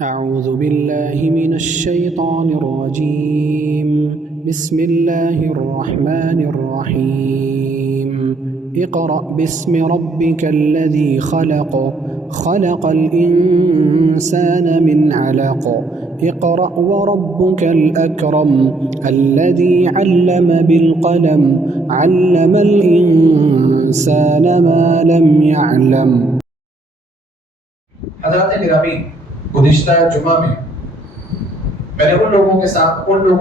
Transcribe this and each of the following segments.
أعوذ بالله من الشيطان الرجيم. بسم الله الرحمن الرحيم. اقرأ باسم ربك الذي خلق خلق الإنسان من علق اقرأ وربك الأكرم الذي علم بالقلم علم الإنسان ما لم يعلم. حضرات گرامی، گزشتہ جمعہ میں نے ان لوگوں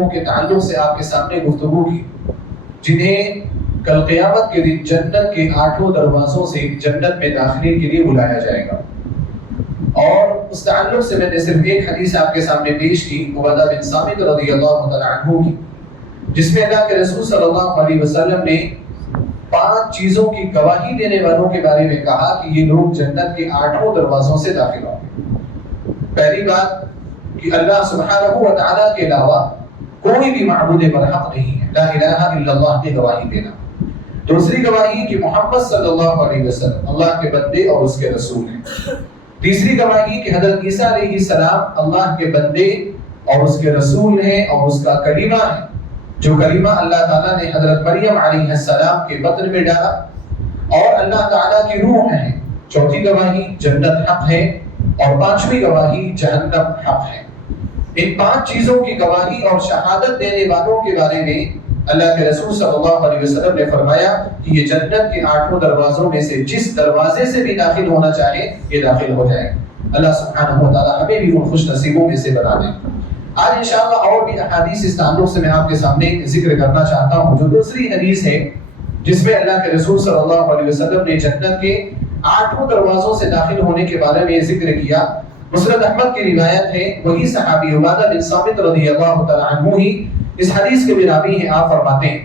کے تعلق سے آپ کے سامنے گفتگو کی جنہیں کل قیامت کے دن جنت کے 8 دروازوں سے جنت میں داخلے کے لیے بلایا جائے گا، اور اس تعلق سے میں نے صرف ایک حدیث آپ کے سامنے پیش کی، عبادہ بن صامت رضی اللہ تعالی عنہ کی، جس میں اللہ کے رسول صلی اللہ علیہ وسلم نے 5 چیزوں کی گواہی دینے والوں کے بارے میں کہا کہ یہ لوگ جنت کے 8 دروازوں سے داخل ہوں گے۔ پہلی بات کہ اللہ سبحانہ و تعالیٰ کے علاوہ کوئی بھی معبود برحق نہیں ہے، لا الہ الا اللہ کی گواہی دینا۔ دوسری گواہی کہ محمد صلی اللہ علیہ وسلم اللہ کے بندے اور اس کے رسول ہیں۔ تیسری گواہی کہ حضرت عیسیٰ علیہ السلام اللہ کے بندے اور اس کے رسول ہیں اور اس کا کلمہ ہے، جو کلمہ اللہ تعالیٰ نے حضرت مریم علیہ السلام کے بطن میں ڈالا اور اللہ تعالیٰ کی روح ہے۔ چوتھی گواہی جنت حق ہے، اور 5ویں گواہی جہنم حق ہے۔ ان 5 چیزوں کی گواہی اور شہادت دینے والوں کے بارے میں اللہ کے رسول صلی اللہ علیہ وسلم نے فرمایا کہ یہ جنت کے 8 دروازوں میں سے جس دروازے سے بھی داخل ہونا چاہے یہ داخل ہو جائے۔ اللہ سبحانہ و تعالی ہمیں بھی ان خوش نصیبوں میں سے بنا دے۔ آج انشاءاللہ اور بھی احادیث اس تعلق سے میں آپ کے سامنے ذکر کرنا چاہتا ہوں، جو دوسری حدیث ہے جس میں اللہ کے رسول صلی اللہ علیہ وسلم نے جنت کے 8 دروازوں سے داخل ہونے کے بارے میں ذکر کیا۔ مسند احمد کی روایت ہے، وہی صحابی عبادہ بن صامت رضی اللہ تعالی عنہ ہی اس حدیث کے بھی راوی ہیں۔ آپ فرماتے ہیں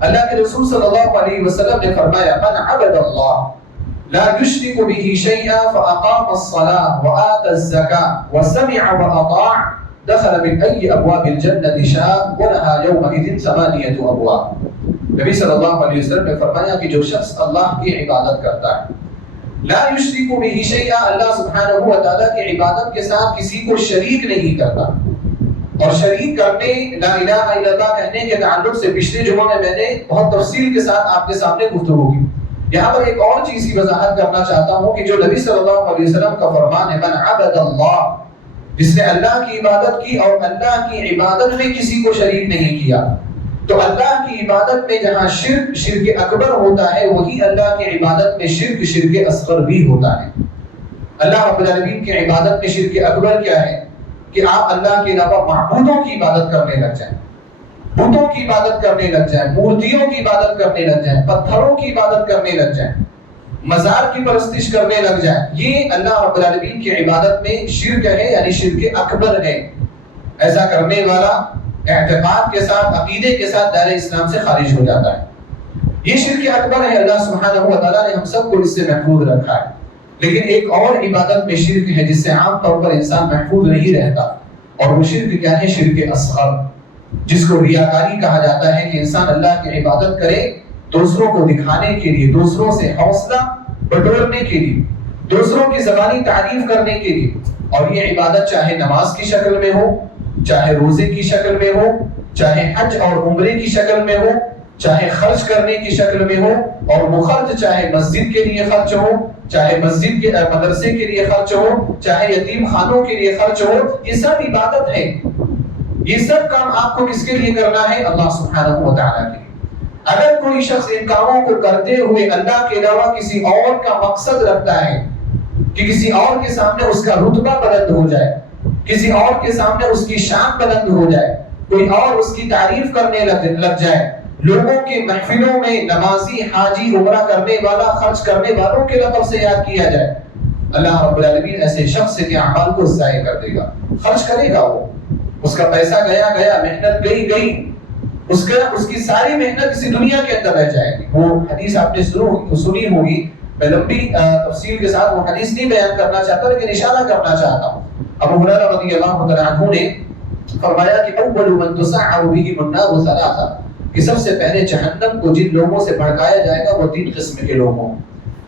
اللہ کے رسول صلی اللہ علیہ وسلم نے فرمایا من عبد اللہ لا يشرك به شيئا فأقام الصلاة وآتى الزكاة وسمع وأطاع دخل من أي أبواب الجنة شاء ولها يومئذ 8 أبواب۔ نبی صلی اللہ علیہ وسلم نے فرمایا کہ جو شخص اللہ کی عبادت کرتا ہے، لا یشرک به شیئا، اللہ سبحانہ و تعالیٰ کی عبادت کے ساتھ کسی کو شریک نہیں کرتا، اور شریک کرنے لا الہ الا اللہ کہنے کے تعلق سے پچھلے جمعہ میں نے بہت تفصیل کے ساتھ آپ کے سامنے گفتگو کی۔ یہاں پر ایک اور چیز کی وضاحت کرنا چاہتا ہوں کہ جو نبی صلی اللہ علیہ وسلم کا فرمان ہے من عبد اللہ، جس نے اللہ کی عبادت کی اور اللہ کی عبادت میں کسی کو شریک نہیں کیا، تو اللہ کی عبادت میں جہاں شرک اکبر ہوتا ہے، وہی اللہ کی عبادت میں شرک اصغر بھی ہوتا ہے۔ اللہ رب العالمین کی عبادت میں شرک اکبر کیا ہے کہ آپ اللہ کے علاوہ معبودوں کی عبادت کرنے لگ جائیں، بتوں کی عبادت کرنے لگ جائیں، مورتیوں کی عبادت کرنے لگ جائیں، پتھروں کی عبادت کرنے لگ جائیں، مزار کی پرستش کرنے لگ جائیں۔ یہ اللہ رب العالمین کی عبادت میں شرک ہے، یعنی شرک اکبر ہے۔ ایسا کرنے والا اعتقاد کے ساتھ، عقیدے کے ساتھ دائرہ اسلام سے خارج ہو جاتا ہے۔ یہ شرک اکبر ہے، اللہ سبحانہ و تعالیٰ نے ہم سب کو اس سے محفوظ رکھا ہے۔ لیکن ایک اور عبادت میں شرک ہے جس سے عام طور پر انسان محفوظ نہیں رہتا، اور وہ شرک کیا ہے؟ شرک اصغر، جس کو ریاکاری کہا جاتا ہے، کہ انسان اللہ کی عبادت کرے دوسروں کو دکھانے کے لیے، دوسروں سے حوصلہ بٹورنے کے لیے، دوسروں کی زبانی تعریف کرنے کے لیے۔ اور یہ عبادت چاہے نماز کی شکل میں ہو، چاہے روزے کی شکل میں ہو، چاہے حج اور عمرے کی شکل میں ہو، چاہے خرچ کرنے کی شکل میں ہو، اور وہ خرچ چاہے مسجد کے لیے خرچ ہو، چاہے مسجد کے مدرسے کے لیے خرچ ہو، چاہے یتیم خانوں کے لیے خرچ ہو، یہ سب عبادت ہے۔ یہ سب کام آپ کو کس کے لیے کرنا ہے؟ اللہ سبحانہ و تعالیٰ کے لیے۔ اگر کوئی شخص ان کاموں کو کرتے ہوئے اللہ کے علاوہ کسی اور کا مقصد رکھتا ہے کہ کسی اور کے سامنے اس کا رتبہ بلند ہو جائے، کسی اور کے سامنے اس کی شان بلند ہو جائے، کوئی اور اس کی تعریف کرنے لگ جائے، لوگوں کے محفلوں میں نمازی، حاجی، عمرہ کرنے والا، خرچ کرنے والوں کے لقب سے یاد کیا جائے، اللہ رب العالمین ایسے شخص کے اعمال کو ضائع کر دے گا۔ خرچ کرے گا، وہ اس کا پیسہ گیا، محنت گئی، اس کی ساری محنت اسی دنیا کے اندر رہ جائے گی۔ وہ حدیث آپ نے سنی ہوگی، میں لمبی تفصیل کے ساتھ وہ حدیث نہیں بیان کرنا چاہتا، لیکن اشارہ کرنا چاہتا ہوں۔ ابو ہریرہ رضی اللہ تعالی عنہ نے فرمایا کہ اول من تسعر بهم النار ثلاثہ، کہ سب سے پہلے جہنم کو جن لوگوں سے بھڑکایا جائے گا وہ 3 قسم کے لوگ ہوں۔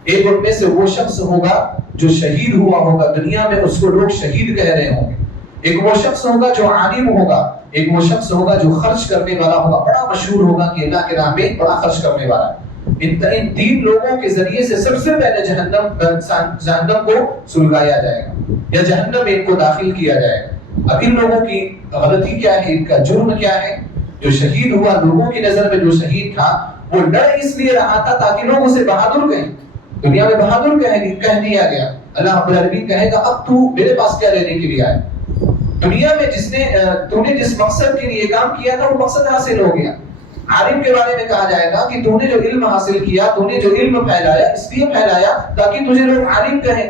ایک ان میں سے وہ شخص ہوگا جو شہید ہوا ہوگا، دنیا میں اس کو لوگ شہید کہہ رہے ہوں گے، ایک وہ شخص ہوگا جو عالم ہوگا، ایک وہ شخص ہوگا جو خرچ کرنے والا ہوگا، بڑا مشہور ہوگا کہ اللہ کے راہ میں بڑا خرچ کرنے والا ہے۔ ان تین لوگوں کے ذریعے سے سب سے پہلے جہنم کو سلگایا جائے گا یا جہنم ان کو داخل کیا جائے گا۔ اب ان لوگوں کی غلطی کیا ہے، ان کا جرم کیا ہے؟ جو شہید ہوا، لوگوں کی نظر میں جو شہید تھا وہ لڑ اس لیے رہا تھا تاکہ لوگ اسے بہادر کہیں، دنیا میں بہادر کہہ دیا گیا۔ اللہ رب العالمین کہے گا اب تو میرے پاس کیا لینے کے لیے آئے؟ دنیا میں تو نے جس مقصد کے لیے کام کیا تھا وہ مقصد حاصل ہو گیا۔ عالم کے بارے میں کہا جائے گا کہ تو نے جو علم حاصل کیا، تو نے جو علم پھیلایا، اس لیے پھیلایا تاکہ تجھے لوگ عالم کہیں۔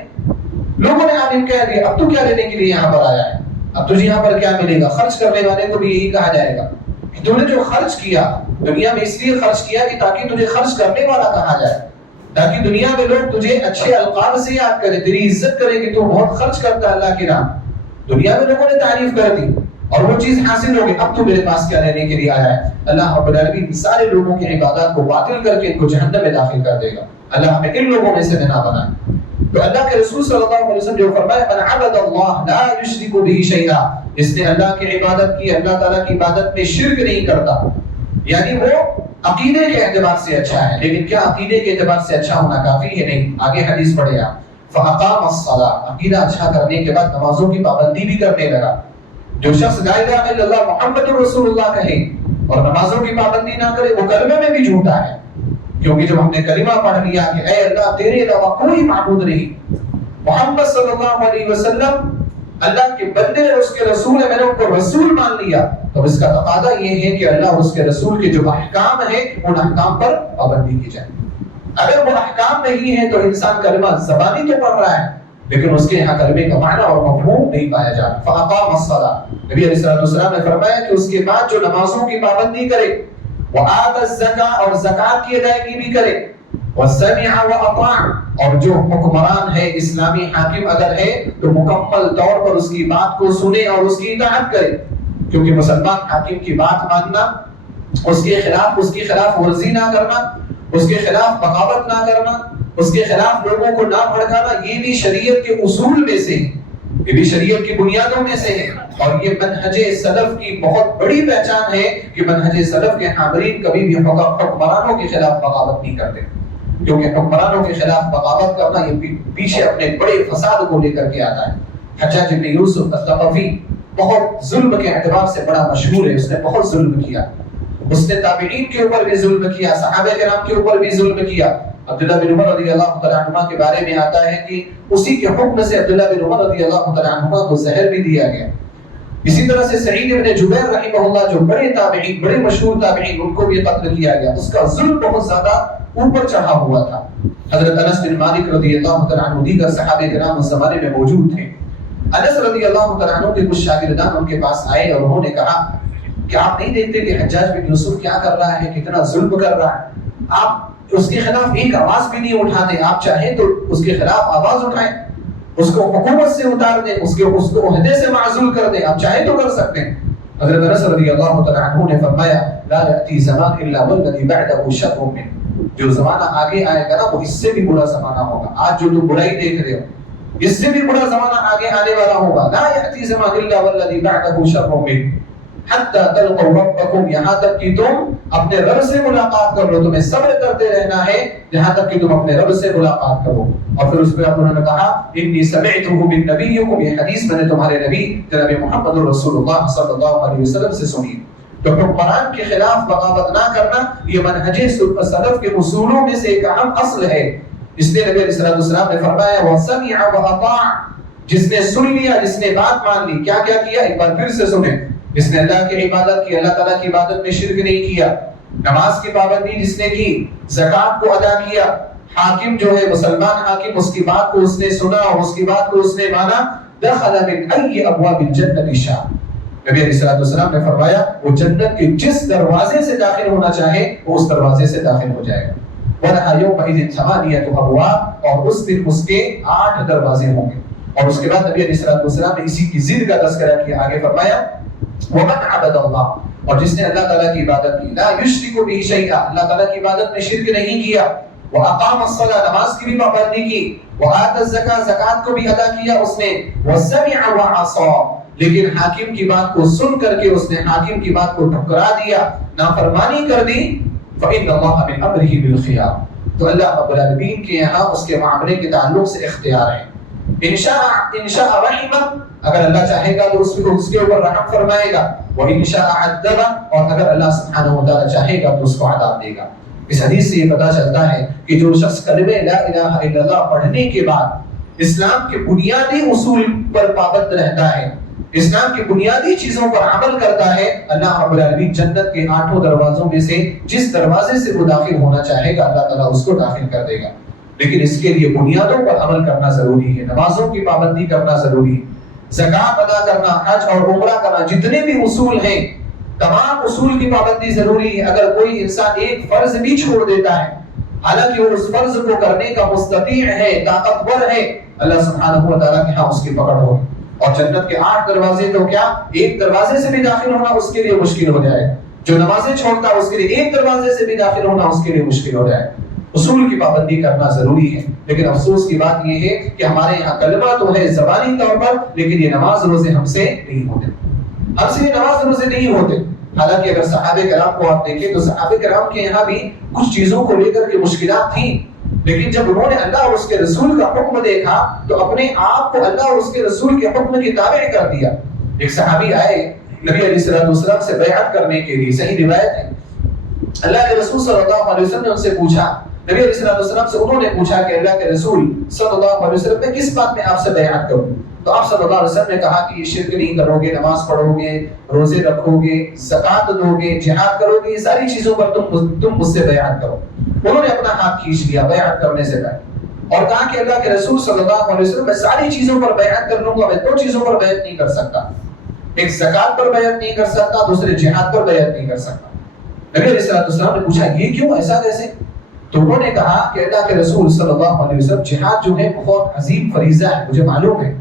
لوگوں نے عالم کہہ دیا، اب تو کیا لینے کے لیے یہاں پر آیا ہے؟ اب تجھے یہاں پر کیا ملے گا؟ خرچ کرنے والے کو بھی یہی کہا جائے گا کہ تو نے جو خرچ کیا دنیا میں اس لیے خرچ کیا کہ تاکہ تجھے خرچ کرنے والا کہا جائے، تاکہ دنیا میں لوگ تجھے اچھے القاب سے یاد کریں، تیری عزت کریں کہ تو بہت خرچ کرتا ہے اللہ کی راہ۔ دنیا میں لوگوں نے تعریف کر دی اور وہ چیز حاصل ہو گئی، اب تو میرے پاس کیا لینے کے لیے آیا ہے؟ اللہ رب العالمین سارے لوگوں کی عبادات کو باطل کر کے ان کو جہنم میں داخل کر دے گا۔ اللہ ہمیں ان لوگوں میں سے نہ بنائے۔ تو اللہ کے رسول صلی اللہ علیہ وسلم جو فرمایا من عبد اللہ لا یشرک به شیئا، جس نے اللہ کی عبادت کی، اللہ تعالیٰ کی عبادت میں شرک نہیں کرتا، یعنی وہ عقیدے کے اعتبار سے اچھا ہے، لیکن کیا عقیدے کے اعتبار سے اچھا ہونا کافی ہے؟ نہیں۔ آگے حدیث پڑھے آپ، فَأَقَامَ الصَّلَاةَ، عقیدہ اچھا کرنے کے بعد نمازوں کی پابندی بھی کرنے لگا۔ جو شخص لا الہ الا اللہ محمد رسول اللہ کہے اور نمازوں کی پابندی نہ کرے وہ کلمے میں بھی جھوٹا ہے، کیونکہ جب ہم نے کلمہ پڑھ لیا کہ اے اللہ تیرے علاوہ کوئی معبود نہیں، محمد صلی اللہ علیہ وسلم اللہ کے بندے اور اس کے رسول ہے، میں نے ان کو رسول مان لیا، تو اس کا تقاضا یہ ہے کہ اللہ اور اس کے رسول کے جو احکام ہیں ان احکام پر پابندی کی جائے۔ اگر وہ احکام نہیں ہے تو انسان کلمہ زبانی تو پڑھ رہا ہے لیکن اس کے یہاں کلمے کا معنی اور مفہوم نہیں پایا جا رہا۔ فَأَقَامَ الصَّلَاةَ، نبی علیہ السلام نے فرمایا کہ اس کے بعد جو نمازوں کی پابندی کرے، وَآتَ الزَّكَاةَ، اور زکات کی ادائیگی بھی کرے، وَسَمِعَ وَأَطَاعَ، اور جو حکمران ہے، اسلامی حاکم اگر ہے تو مکمل طور پر اس کی بات کو سنے اور اس کی اطاعت کرے، کیونکہ مسلمان حاکم کی بات ماننا، اس کے خلاف ورزی نہ کرنا، اس کے خلاف بغاوت نہ کرنا، اس کے خلاف لوگوں کو نہ بھڑکانا، یہ بھی شریعت کے اصول میں سے ہے، یہ بھی شریعت کی بنیادوں میں سے ہے، اور یہ منہج سلف کی بہت بڑی پہچان ہے کہ منہج سلف کے حاملین کبھی بھی حکمرانوں کے خلاف بغاوت نہیں کرتے، کیونکہ حکمرانوں کے خلاف بغاوت کرنا یہ پیچھے اپنے بڑے فساد کو لے کر کے آتا ہے۔ حجاج بن یوسف الثقفی بہت ظلم کے اعتبار سے بڑا مشہور ہے، اس نے بہت ظلم کیا، اس نے تابعین کے اوپر بھی ظلم کیا، صحابہ کرام کے اوپر بھی ظلم کیا۔ عبداللہ بن عمر رضی اللہ تعالیٰ عنہ کے بارے میں آتا ہے کہ اسی کے حکم سے عبداللہ بن عمر رضی اللہ تعالیٰ عنہ کو زہر بھی دیا گیا۔ اسی طرح سے سعید بن جبیر رحمہ اللہ جو بڑے تابعین، بڑے مشہور تابعین، ان کو بھی قتل کیا گیا۔ اس کا ظلم بہت زیادہ اوپر چڑھا ہوا تھا۔ حضرت انس بن مالک رضی اللہ تعالیٰ عنہ دیگر صحابہ کرام اس زمانے میں موجود تھے۔ انس رضی اللہ تعالیٰ عنہ کے کچھ شاگردان ان کے پاس آئے اور انہوں نے کہا کہ آپ نہیں دیکھتے کہ حجاج بن یوسف کیا کر رہا ہے، کتنا ظلم کر رہا ہے، آپ اس کے خلاف ایک آواز بھی نہیں اٹھاتے، آپ چاہیں تو اس کے خلاف آواز اٹھائیں، اس کو حکومت سے اتار دیں، اس کو عہدے سے معزول کر دیں، آپ چاہیں تو کر سکتے ہیں۔ حضرت انس رضی اللہ تعالیٰ عنہ نے فرمایا لا یأتی زمان الا والذی بعدہ شر منہ، جو زمانہ آگے آئے گا نا وہ اس سے بھی برا زمانہ ہوگا۔ آج جو تم برائی دیکھ رہے ہو اس سے بھی برا زمانہ آگے آنے والا ہوگا۔ لا یأتی زمان الا والذی بعدہ شر منہ حتی تلقوا ربکم، یہاں تک کہ تم اپنے رب سے ملاقات کر لو، تمہیں صبر کرتے رہنا ہے یہاں تک کہ تم اپنے رب سے ملاقات کرو۔ اور پھر اس پہ انہوں نے کہا انی سمعتہ من نبیکم، یہ حدیث میں نے تمہارے نبی جناب محمد رسول اللہ صلی اللہ علیہ وسلم سے سنی۔ تو حکمران کے خلاف بغاوت نہ کرنا یہ منہج سلف کے اصولوں میں سے ایک اہم اصل ہے۔ اس لیے نبی علیہ السلام نے فرمایا وَسَمِعَ وَأَطَاعَ، جس نے سن لیا، جس نے بات مان لی، کیا کیا کیا؟ ایک بار پھر سے سنیں، جس نے اللہ کی عبادت کی، اللہ تعالیٰ کی عبادت میں شرک نہیں کیا، نماز کی پابندی جس نے کی، زکات کو ادا کیا، حاکم جو ہے مسلمان حاکم، اس کی بات کو اس نے سنا اور اس کی بات کو اس نے مانا، دخل من ای ابواب الجنت شاء، نبی علیہ السلام نے فرمایا وہ جنت کے جس دروازے سے داخل ہونا چاہے وہ اس دروازے سے داخل ہو جائے گا۔ وَلَهَا يَوْمَئِذٍ ثَمَانِيَةُ أَبْوَابٍ، اور اس دن اس کے 8 دروازے ہوں گے۔ اور اس کے بعد نبی علیہ السلام نے اسی کی ضد کا تذکرہ کیا، آگے فرمایا وَمَنْ عَبَدَ اللَّهَ، اور جس نے اللہ تعالیٰ کی عبادت کی، لا یشرک بہ شیئا، اللہ تعالیٰ کی عبادت میں شرک نہیں کیا، وَأَقَامَ الصَّلَاةَ نماز کی بھی پابندی کی، وَآتَ الزَّكَاةَ زکات کو بھی ادا کیا اس نے، وَسَمِعَ وَعَصَى لیکن حاکم کی بات کو سن کر کے اس نے حاکم کی بات کو ٹھکرا دیا، نافرمانی کر دی، فَإِنَّ اللَّهَ مِنْ أَمْرِهِ بِالْخِيَارِ تو اللہ رب العالمین کے یہاں اس کے معاملے کے تعلق سے اختیار ہے۔ انشاء رحمہ اگر اللہ چاہے گا تو اس کے اوپر رحم فرمائے گا، وَإِنشَاءَ عَذَّبَ اور اگر اللہ سبحانہ وتعالی چاہے گا تو اس کو عذاب دے گا۔ اس حدیث سے یہ پتہ چلتا ہے کہ جو شخص کلمہ لا الہ الا اللہ پڑھنے کے بعد اسلام کے بنیادی اصول پر پابند رہتا ہے، اسلام کی بنیادی چیزوں پر عمل کرتا ہے، اللہ رب العالمین جنت کے 8 دروازوں میں سے جس دروازے سے وہ داخل ہونا چاہے گا اللہ تعالیٰ اس کو داخل کر دے گا۔ لیکن اس کے لیے بنیادوں پر عمل کرنا ضروری ہے، نمازوں کی پابندی کرنا ضروری ہے، زکوٰۃ ادا کرنا، حج اور عمرہ کرنا، جتنے بھی اصول ہیں تمام اصول کی پابندی ضروری ہے۔ اگر کوئی انسان ایک فرض بھی چھوڑ دیتا ہے حالانکہ وہ اس فرض کو کرنے کا مستطیع ہے، طاقتور ہے، اللہ سبحانہ و تعالیٰ کے ہاں اس کی پکڑ ہوگی، اور جنت کے 8 دروازے تو کیا ایک دروازے سے بھی داخل ہونا اس کے لیے مشکل ہو جائے، جو نمازیں چھوڑتا ہے اس کے لیے ایک دروازے سے بھی داخل ہونا اس کے لیے مشکل ہو جائے۔ اصول کی پابندی کرنا ضروری ہے، لیکن افسوس کی بات یہ ہے کہ ہمارے یہاں کلمہ تو ہے زبانی طور پر، لیکن یہ نماز روزے ہم سے نہیں ہوتے، ہم سے یہ نماز روزے نہیں ہوتے۔ حالانکہ اگر صحابہ کرام کو آپ دیکھیں تو صحابہ کرام کے یہاں بھی کچھ چیزوں کو لے کر کے مشکلات تھیں، لیکن جب انہوں نے اللہ اور اس کے رسول کا حکم دیکھا تو اپنے آپ کو اللہ اور اس کے رسول کے حکم کی تابع کر دیا۔ ایک صحابی آئے نبی علیہ السلام سے بیعت کرنے کے لیے، صحیح روایت ہے، اللہ کے رسول صلی اللہ علیہ وسلم نے ان سے پوچھا، نبی علیہ السلام سے انہوں نے پوچھا کہ اللہ کے رسول صلی اللہ علیہ وسلم میں کس بات میں آپ سے بیعت کروں؟ تو آپ صلی اللہ علیہ وسلم نے کہا کہ یہ شرک نہیں کرو گے، نماز پڑھو گے، روزے رکھو گے، زکوٰۃ دو گے، جہاد کرو گے، یہ ساری چیزوں پر تم مجھ سے بیعت کرو۔ انہوں نے اپنا ہاتھ کھینچ لیا بیعت کرنے سے پہلے اور کہا کہ اللہ کے رسول صلی اللہ علیہ وسلم میں ساری چیزوں پر بیعت کر لوں گا، میں 2 چیزوں پر بیعت نہیں کر سکتا، ایک زکوٰۃ پر بیعت نہیں کر سکتا، دوسرے جہاد پر بیعت نہیں کر سکتا۔ نبی علیہ السلام نے پوچھا یہ کیوں، ایسا کیسے؟ تو انہوں نے کہا کہ اللہ کے رسول صلی اللہ علیہ وسلم جہاد جو ہے بہت عظیم فریضہ ہے، مجھے معلوم ہے،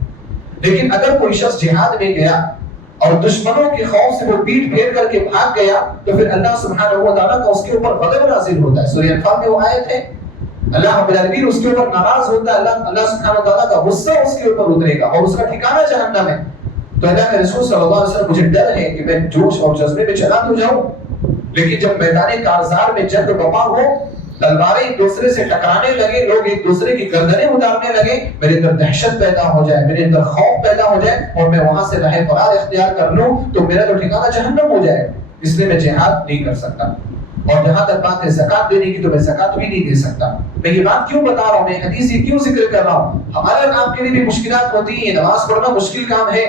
لیکن اگر کوئی شخص جہاد میں گیا اور دشمنوں کے خوف سے وہ پیٹ پھیر کر کے بھاگ گیا تو پھر اللہ سبحانہ و تعالیٰ کا اس کے اوپر غضب نازل ہوتا ہے۔ سورہ انفال میں وہ آیت ہے، اللہ رب العالمین اس کے اوپر ناراض ہوتا ہے، اللہ سبحانہ و تعالیٰ کا غصہ اس کے اوپر اترے گا اور اس کا ٹھکانہ جہنم ہے۔ تو اللہ کے رسول صلی اللہ علیہ وسلم مجھے ڈر ہے کہ میں جوش اور جذبے میں چلا تو جاؤں، لیکن جب میدان کارزار میں جنگ بپا ہو، تلواریں ایک دوسرے سے ٹکرانے لگے، لوگ ایک دوسرے کی گردنیں اتارنے لگے، میرے اندر دہشت پیدا ہو جائے، میرے اندر خوف پیدا ہو جائے اور میں وہاں سے راہ فرار اختیار کر لوں تو میرا تو ٹھکانہ جہنم ہو جائے، اس لیے میں جہاد نہیں کر سکتا۔ اور جہاں تک بات ہے زکوٰۃ دینے کی تو میں زکوٰۃ بھی نہیں دے سکتا۔ میں یہ بات کیوں بتا رہا ہوں، میں حدیث یہ کیوں ذکر کر رہا ہوں؟ ہمارے اور آپ کے لیے بھی مشکلات ہوتی ہیں، نماز پڑھنا مشکل کام ہے،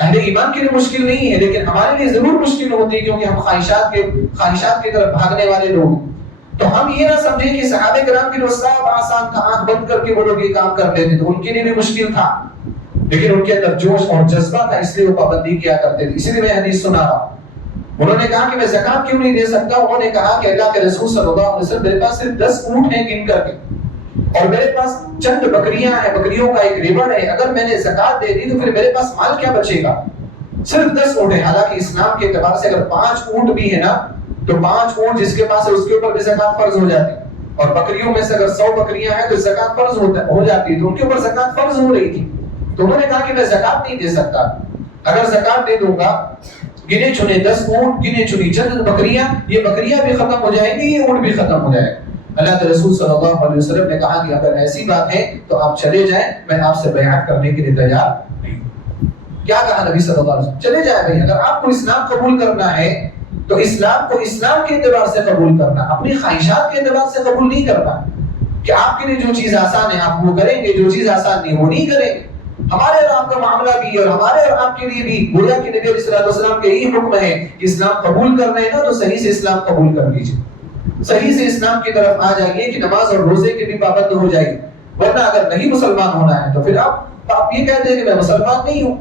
اہل ایمان کے لیے مشکل نہیں ہے، لیکن ہمارے لیے ضرور مشکل ہوتی ہے کیونکہ ہم خواہشات کی طرف بھاگنے والے لوگ۔ تو ہم یہ نہ سمجھیں کہ صحابہ کرام کے لیے سب آسان تھا، آنکھ بند کر کے وہ لوگ یہ کام کر لیتے تو ان کے لیے بھی مشکل تھا، لیکن ان کے اندر جوش اور جذبہ تھا، اس لیے وہ پابندی کیا کرتے تھے۔ اسی لیے میں حدیث سنا رہا ہوں، انہوں نے کہا کہ میں زکوٰۃ کیوں نہیں دے سکتا؟ انہوں نے کہا کہ اللہ کے رسول صلی اللہ علیہ وسلم میرے پاس صرف 10 اونٹ ہیں گن کر کے، اور میرے پاس چند بکریاں ہیں، بکریوں کا ایک ریوڑ ہے، اگر میں نے زکوٰۃ دے دی تو پھر میرے پاس مال کیا بچے گا؟ صرف 10 اونٹ ہیں، حالانکہ اسلام کے اعتبار سے اگر 5 اونٹ بھی ہے نا تو 5 اونٹ جس کے پاس ہے اس کے اوپر بھی زکوٰۃ فرض ہو جاتی ہے، اور بکریوں میں سے اگر 100 بکریاں ہیں تو زکوٰۃ فرض ہو جاتی ہے، تو ان کے اوپر زکوٰۃ فرض ہو رہی تھی۔ تو انہوں نے کہا کہ میں زکوٰۃ نہیں دے سکتا، اگر زکوٰۃ دے دوں گا گنے چنے 10 اونٹ، گنے چنی چند بکریاں، یہ بکریاں بھی ختم ہو جائیں گی، یہ اونٹ بھی ختم ہو جائے گا۔ اللہ کے رسول صلی اللہ علیہ وسلم نے کہا کہ اگر ایسی بات ہے تو آپ چلے جائیں، میں آپ سے بیعت کرنے کے لیے تیار نہیں۔ کیا کہا نبی صلی اللہ علیہ وسلم؟ چلے جائیں بھائی، اگر آپ کو اسلام قبول کرنا ہے تو اسلام کو اسلام کے اعتبار سے قبول کرنا، اپنی خواہشات کے اعتبار سے قبول نہیں کرنا کہ آپ کے لیے جو چیز آسان ہے آپ وہ کریں گے، جو چیز آسان نہیں وہ نہیں کریں گے۔ ہمارے اور آپ کا معاملہ بھی اور ہمارے اور آپ کے لیے بھی گویا کہ نبی علیہ السلام کے یہی حکم ہے کہ اسلام قبول کرنا ہے نا تو صحیح سے اسلام قبول کر لیجیے، صحیح سے اسلام کی طرف آ جائیے کہ نماز اور روزے کے بھی پابند ہو جائیے، ورنہ اگر نہیں مسلمان ہونا ہے تو پھر آپ یہ کہتے ہیں کہ میں مسلمان نہیں ہوں،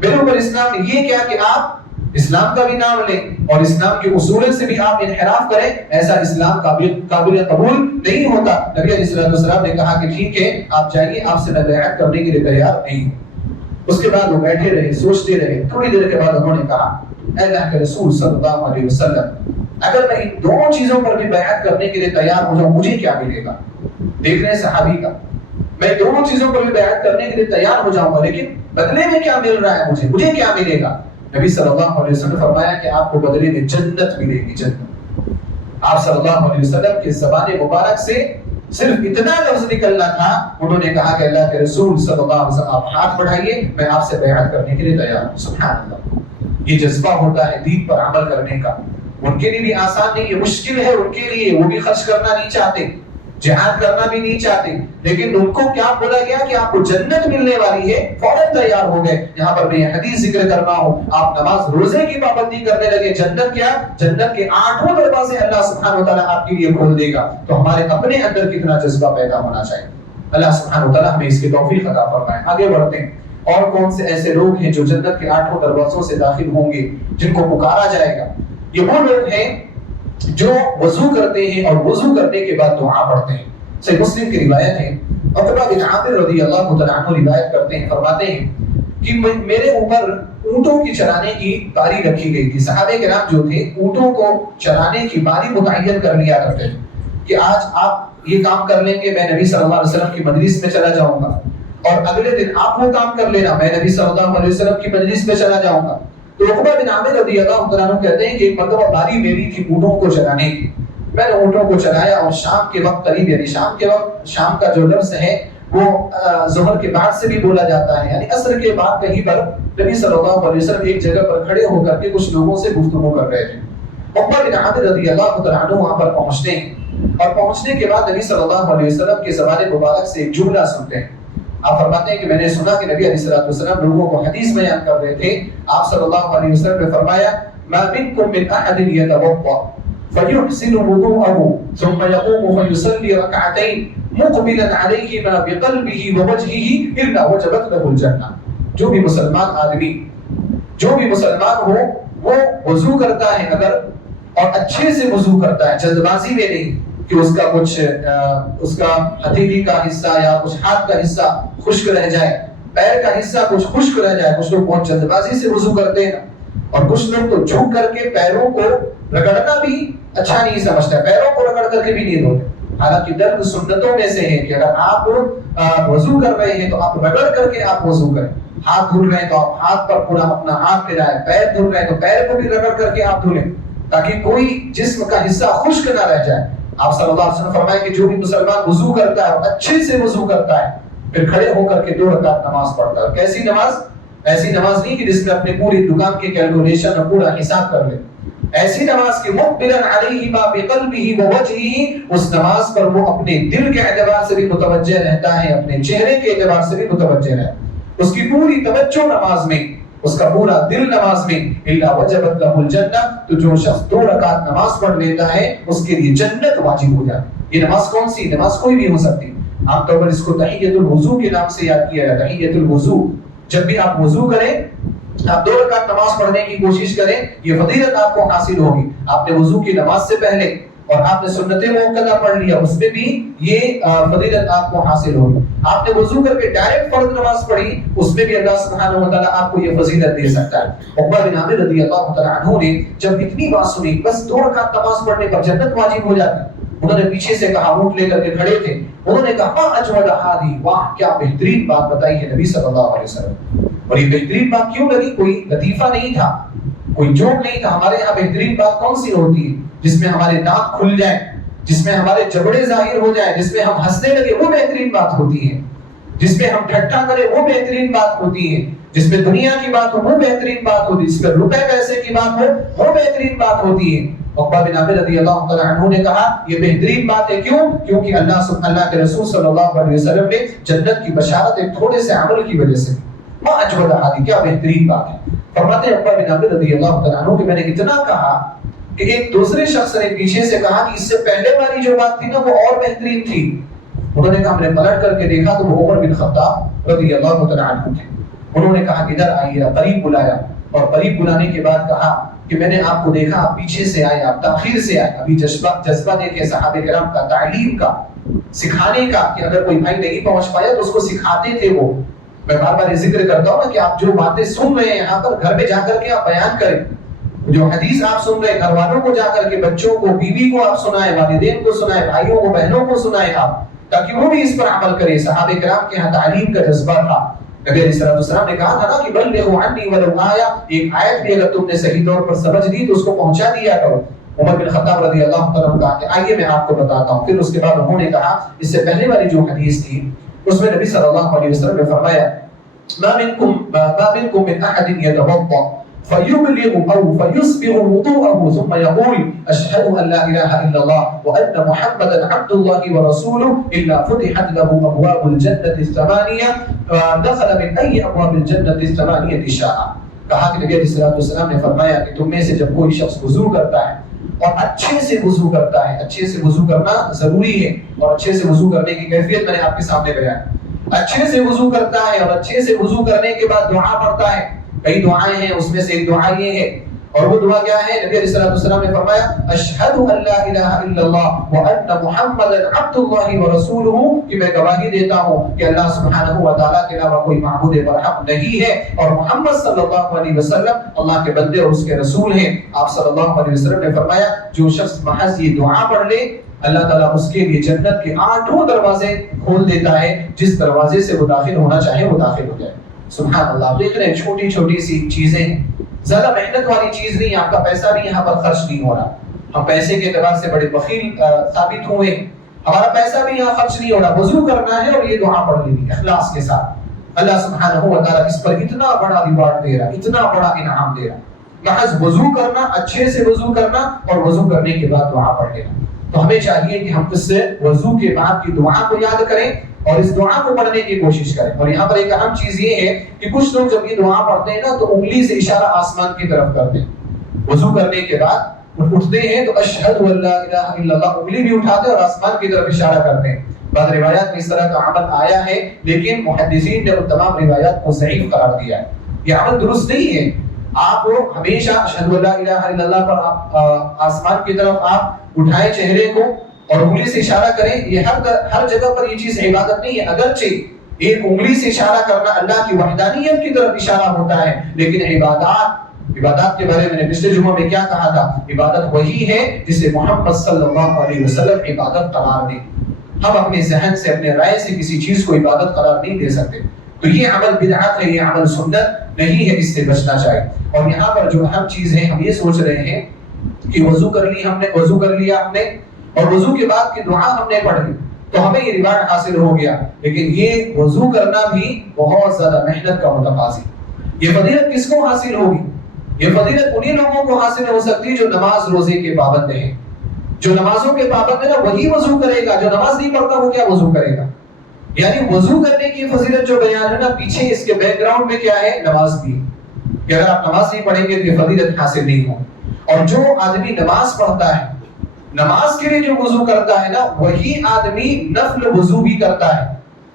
میرے اوپر اسلام نے یہ کیا کہ آپ اسلام کا بھی نام لیں اور اسلام کے اصول سے بھی آپ انحراف کریں، ایسا اسلام قابل قبول نہیں ہوتا۔ نبی علیہ السلام نے کہا کہ ٹھیک ہے آپ جائیے، آپ سے میں بیعت کرنے کے لیے تیار نہیں ہوں۔ اس کے بعد وہ بیٹھے رہے، سوچتے رہے، تھوڑی دیر کے بعد انہوں نے کہا اے اللہ کے رسول صلی اللہ علیہ وسلم اگر میں ان دونوں چیزوں پر بھی بیعت کرنے کے لیے تیار ہو جاؤں مجھے کیا ملے گا؟ دیکھ رہے ہیں صحابی کا، میں دونوں چیزوں پر بھی بیعت کرنے کے لیے تیار ہو جاؤں گا لیکن بدلے میں کیا مل رہا ہے مجھے کیا ملے گا؟ نبی صلی اللہ علیہ وسلم نے فرمایا کہ آپ کو بدلے میں جنت ملے گی، جنت۔ آپ صلی اللہ علیہ وسلم کی زبان مبارک سے صرف اتنا لفظ نکلنا تھا، انہوں نے کہا کہ اللہ کے رسول صلی اللہ علیہ وسلم آپ ہاتھ بڑھائیے میں آپ سے بیعت کرنے کے لیے تیار ہوں۔ سبحان اللہ، یہ جذبہ ہوتا ہے دین پر عمل کرنے کا۔ ان کے لیے بھی آسان نہیں، یہ مشکل ہے ان کے لیے، وہ بھی خرچ کرنا نہیں چاہتے، جہاد کرنا بھی نہیں چاہتے، لیکن ان کو کیا بولا گیا کہ آپ کو جنت ملنے والی ہے، فوراً تیار ہو گئے۔ یہاں پر میں یہ حدیث ذکر کر رہا ہوں، آپ نماز روزے کی پابندی کرنے لگے، جنت کیا؟ جنت کے 8 دروازے اللہ سبحانہ وتعالی آپ کے لیے کھول دے گا۔ تو ہمارے اپنے اندر کتنا جذبہ پیدا ہونا چاہیے، اللہ سبحانہ وتعالی ہمیں اس کی توفیق عطا فرمائے۔ آگے بڑھتے ہیں، اور کون سے ایسے لوگ ہیں جو جنت کے 8 دروازوں سے داخل ہوں گے جن کو پکارا جائے گا؟ یہ وہ لوگ ہیں جو وضو کرتے ہیں اور وضو کرنے کے بعد دعا پڑھتے ہیں۔ صحیح مسلم کی روایت ہے، عقبہ بن عامر رضی اللہ تعالیٰ عنہ روایت کرتے ہیں، فرماتے ہیں کہ میرے اوپر اونٹوں کی چرانے کی باری رکھی گئی تھی۔ صحابہ کرام جو تھے اونٹوں کو چرانے کی باری متعین کر لیا کرتے تھے کہ آج آپ یہ کام کر لیں گے میں نبی صلی اللہ علیہ وسلم کی مجلس میں چلا جاؤں گا، اور اگلے دن آپ وہ کام کر لینا میں نبی صلی اللہ علیہ وسلم کی مجلس میں چلا جاؤں گا۔ تو عقبہ بن عامر رضی اللہ تعالیٰ عنہ کہتے ہیں کہ ایک مرتبہ باری میری تھی اونٹوں کو چرانے کی، میں نے اونٹوں کو چلایا اور شام کے وقت قریب، یعنی شام کے وقت، شام کا جو لفظ ہے وہ ظہر کے بعد سے بھی بولا جاتا ہے، یعنی عصر کے بعد کہیں پر نبی صلی اللہ علیہ وسلم ایک جگہ پر کھڑے ہو کر کے کچھ لوگوں سے گفتگو کر رہے تھے۔ عقبہ بن عامر رضی اللہ تعالیٰ عنہ وہاں پر پہنچتے ہیں، اور پہنچنے کے بعد نبی صلی اللہ علیہ وسلم کے زبان مبارک سے ایک جملہ سنتے ہیں۔ آپ فرماتے ہیں کہ میں نے سنا کہ نبی علیہ الصلوۃ والسلام لوگوں کو حدیث بیان کر رہے تھے۔ آپ صلی اللہ علیہ وسلم نے فرمایا ما منکم من احد یتوضا فیحسن وضوءه ثم يقوم فیصلی رکعتین مقبلا علیہما بقلبہ ووجہہ الا وجبت له الجنہ۔ جو بھی مسلمان آدمی، جو بھی مسلمان ہو وہ وضو کرتا ہے اگر، اور اچھے سے وضو کرتا ہے، جلد بازی میں نہیں کہ اس کا کچھ اس کا ہتھیلی کا حصہ یا کچھ ہاتھ کا حصہ خشک رہ جائے، پیر کا حصہ کچھ خشک رہ جائے۔ کچھ لوگ بہت جلد بازی سے وضو کرتے ہیں، اور کچھ لوگ تو جھک کر کے پیروں کو رگڑنا بھی اچھا نہیں سمجھتا، پیروں کو رگڑ کر کے بھی نہیں دھوتے۔ حالانکہ درد سنتوں میں سے ہے کہ اگر آپ وضو کر رہے ہیں تو آپ رگڑ کر کے آپ وضو کریں، ہاتھ دھل رہے ہیں تو آپ ہاتھ پر پورا اپنا ہاتھ پھیرائیں، پیر دھل رہے ہیں تو پیر کو بھی رگڑ کر کے آپ دھلیں تاکہ کوئی جسم کا حصہ خشک نہ رہ جائے۔ آپ صلی اللہ علیہ وسلم فرمائے کہ جو بھی مسلمان وضو کرتا ہے اور اچھے سے وضو کرتا ہے پھر کھڑے ہو کر کے 2 رکعت نماز پڑھتا ہے۔ کیسی نماز؟ ایسی نماز نہیں کہ جس میں اپنے پوری دکان کی کیلکولیشن اور پورا حساب کر لے، ایسی نماز کہ مقبلا علیہما بقلبہ ووجہہ، اس نماز پر وہ اپنے دل کے اعتبار سے بھی متوجہ رہتا ہے، اپنے چہرے کے اعتبار سے بھی متوجہ رہتا ہے، اس کی پوری توجہ نماز میں، اس کا پورا دل نماز میں، الا وجبت له الجنہ، تو جو شخص 2 رکعت نماز پڑھ لیتا ہے اس کے لیے جنت واجب ہو جاتی ہے۔ یہ نماز کون سی؟ نماز کوئی بھی ہو سکتی، عام طور پر اس کو تحیۃ الوضو کے نام سے یاد کیا جاتا ہے۔ تحیۃ الوضو، جب بھی آپ وضو کریں آپ 2 رکعت نماز پڑھنے کی کوشش کریں، یہ فضیلت آپ کو حاصل ہوگی۔ آپ نے وضو کی نماز سے پہلے اور آپ نے سنت موقدہ پڑھ لیا، اس میں بھی یہ فضیلت آپ کو حاصل ہوگی۔ آپ نے وضو کر کے ڈائریکٹ فرض نماز پڑھی، اس میں بھی اللہ سبحانہ و تعالیٰ آپ کو یہ فضیلت دے سکتا ہے۔ عقبہ بن عامر رضی اللہ تعالیٰ عنہ نے جب اتنی بات سنی، بس 2 رکعت نماز پڑھنے پر جنت واجب ہو جاتی، انہوں نے پیچھے سے کہا، اونٹ لے کر کے کھڑے تھے، انہوں نے کہا ما اجود ہادی، واہ کیا بہترین بات بتائی ہے نبی صلی اللہ علیہ وسلم۔ اور یہ بہترین بات کیوں لگی؟ کوئی لطیفہ نہیں تھا، کوئی جوک نہیں تھا۔ ہمارے یہاں بہترین بات کون سی ہوتی ہے؟ جس میں ہمارے دانت کھل جائیں، جس میں ہمارے جبڑے ظاہر ہو جائیں، جس میں ہم ہنسنے لگے، وہ بہترین بات ہوتی ہے۔ جس میں ہم ٹھٹا کریں وہ بہترین بات ہوتی ہے۔ جس میں دنیا کی بات ہو وہ بہترین بات ہوتی ہے۔ جس میں روپے پیسے کی بات ہو وہ بہترین بات ہوتی ہے۔ عقبہ بن عامر رضی اللہ تعالیٰ عنہ نے کہا یہ بہترین بات ہے، کیوں؟ کیونکہ اللہ کے رسول صلی اللہ علیہ وسلم نے جنت کی بشارت ایک تھوڑے سے عمل کی وجہ سے، ما اجود ہادی، کیا بہترین بات ہے۔ فرماتے ہیں عقبہ بن عامر رضی اللہ تعالیٰ عنہ کہ میں نے اتنا کہا کہ ایک دوسرے شخص نے پیچھے سے کہا کہ اس سے پہلے والی جو بات تھی نا وہ اور بہترین تھی۔ انہوں نے کہا ہم نے پلٹ کر کے دیکھا تو وہ عمر بن خطاب رضی اللہ تعالیٰ عنہ تھے۔ انہوں نے کہا ادھر آئیے، قریب بلایا، اور قریب بلانے کے بعد کہا کہ میں نے آپ کو دیکھا، آپ پیچھے سے آئے، آپ تاخیر سے آئے۔ ابھی جذبہ دیکھے صحابہ کرام کا، تعلیم کا، سکھانے کا، کہ اگر کوئی بھائی نہیں پہنچ پایا تو اس کو سکھاتے تھے وہ۔ میں بار بار یہ ذکر کرتا ہوں کہ آپ جو باتیں سن رہے ہیں یہاں پر گھر میں جا کر کے آپ بیان کریں، جو حدیث آپ سن رہے گھر والوں کو جا کر کے بچوں کو بیوی کو آپ سنائیں والدین کو سنائیں بھائیوں کو بہنوں کو سنائیں آپ تاکہ وہ بھی اس پر عمل کریں صحابہ کرام کے ہاں تعلیم کا جذبہ تھا نبی علیہ السلام نے کہا تھا نا کہ بلغوا عنی ولو آیا ایک آیت بھی اگر تم نے صحیح طور پر سمجھ لی تو اس کو پہنچا دیا کرو عمر بن خطاب رضی اللہ تعالیٰ عنہ کہا کہ آئیے میں آپ کو بتاتا ہوں پھر اس کے بعد انہوں نے کہا اس سے پہلے والی جو حدیث تھی اس میں نبی صلی اللہ علیہ وسلم نے فرمایا ما منكم من احد يتوضا فيبلغ او فيسبغ وضوءه ثم يقول اشهد ان لا اله الا الله وان محمدا عبد الله ورسوله الا فتحت له ابواب الجنه الثمانيه دخل من اي ابواب الجنه الثمانيه شاء کہا کہ نبی علیہ السلام نے فرمایا کہ تم میں سے جب کوئی شخص وضو کرتا ہے اور اچھے سے وضو کرتا ہے اچھے سے وضو کرنا ضروری ہے اور اچھے سے وضو کرنے کی کیفیت میں نے آپ کے سامنے بیان اچھے سے وضو کرتا ہے اور اچھے سے وضو کرنے کے بعد دعا پڑھتا ہے کئی دعائیں ہیں اس میں سے ایک دعا یہ ہے اور وہ دعا کیا ہے نبی علیہ السلام نے فرمایا اشہد ان لا الہ الا اللہ وان محمدا عبد اللہ ورسولہ کہ میں گواہی دیتا ہوں کہ اللہ سبحانہ و تعالیٰ کے علاوہ کوئی معبود برحق نہیں ہے اور محمد صلی اللہ علیہ وسلم اللہ کے بندے اور اس کے رسول ہیں آپ صلی اللہ علیہ وسلم نے فرمایا جو شخص محض یہ دعا پڑھ لے اللہ تعالیٰ اس کے لیے جنت کے 8 دروازے کھول دیتا ہے جس دروازے سے وہ داخل ہونا چاہے وہ داخل ہو جائے سبحان اللہ دیکھ رہے ہیں چھوٹی چھوٹی سی چیزیں ہیں زیادہ محنت والی چیز نہیں آپ کا پیسہ بھی یہاں پر خرچ نہیں ہو رہا ہم پیسے کے اعتبار سے بڑے بخیل ثابت ہوئے ہمارا پیسہ بھی یہاں خرچ نہیں ہو رہا وضو کرنا ہے اور یہ دعا پڑھ لینی اخلاص کے ساتھ اللہ سبحانہ و تعالیٰ اس پر اتنا بڑا ریوارڈ دے رہا اتنا بڑا انعام دے رہا محض وضو کرنا اچھے سے وضو کرنا اور وضو کرنے کے بعد دعا پڑھ لینا تو ہمیں چاہیے کہ ہم اس سے وضو کے بعد کی دعا کو یاد کریں اور اس دعا کو پڑھنے کی کوشش کریں اور یہاں پر ایک اہم چیز یہ ہے کہ کچھ لوگ جب یہ دعا پڑھتے ہیں نا تو انگلی سے اشارہ آسمان کی طرف کرتے ہیں وضو کرنے کے بعد اٹھتے ہیں تو اشہد ان لا الہ الا اللہ انگلی بھی اٹھاتے اور آسمان کی طرف اشارہ کرتے ہیں بعض روایات میں اس طرح کا عمل آیا ہے لیکن محدثین نے ان تمام روایات کو ضعیف قرار دیا ہے یہ عمل درست نہیں ہے آپ ہمیشہ اشہد ان لا الہ الا اللہ پر آسمان کی طرف آپ اٹھائیں چہرے کو اور انگلی سے اشارہ کریں یہ ہر جگہ پر یہ چیز عبادت نہیں ہے اگرچہ ایک انگلی سے اشارہ کرنا اللہ کی وحدانیت کی طرف اشارہ ہوتا ہے لیکن عبادات کے بارے میں نے پچھلے جمعہ میں کیا کہا تھا عبادت وہی ہے جسے محمد صلی اللہ علیہ وسلم عبادت قرار دیں ہم اپنے ذہن سے اپنے رائے سے کسی چیز کو عبادت قرار نہیں دے سکتے تو یہ عمل بدعت ہے یہ عمل سنت نہیں ہے اس سے بچنا چاہیے اور یہاں پر جو اہم چیز ہے ہم یہ سوچ رہے ہیں کہ وضو کر لیا ہم نے اور وضو کے بعد کی دعا ہم نے پڑھ لی تو ہمیں یہ ریوارڈ حاصل ہو گیا لیکن یہ وضو کرنا بھی بہت زیادہ محنت کا متقاضی یہ فضیلت کس کو حاصل ہوگی یہ فضیلت انہی لوگوں کو حاصل ہو سکتی ہے جو نماز روزے کے پابند ہیں جو نمازوں کے پابند ہے نا وہی وضو کرے گا جو نماز نہیں پڑھتا وہ کیا وضو کرے گا یعنی وضو کرنے کی فضیلت جو بیان ہے نا پیچھے اس کے بیک گراؤنڈ میں کیا ہے نماز بھی کہ اگر آپ نماز نہیں پڑھیں گے تو یہ فضیلت حاصل نہیں ہو اور جو آدمی نماز پڑھتا ہے نماز کے لیے جو وضو کرتا ہے نا وہی آدمی نفل وضو بھی کرتا ہے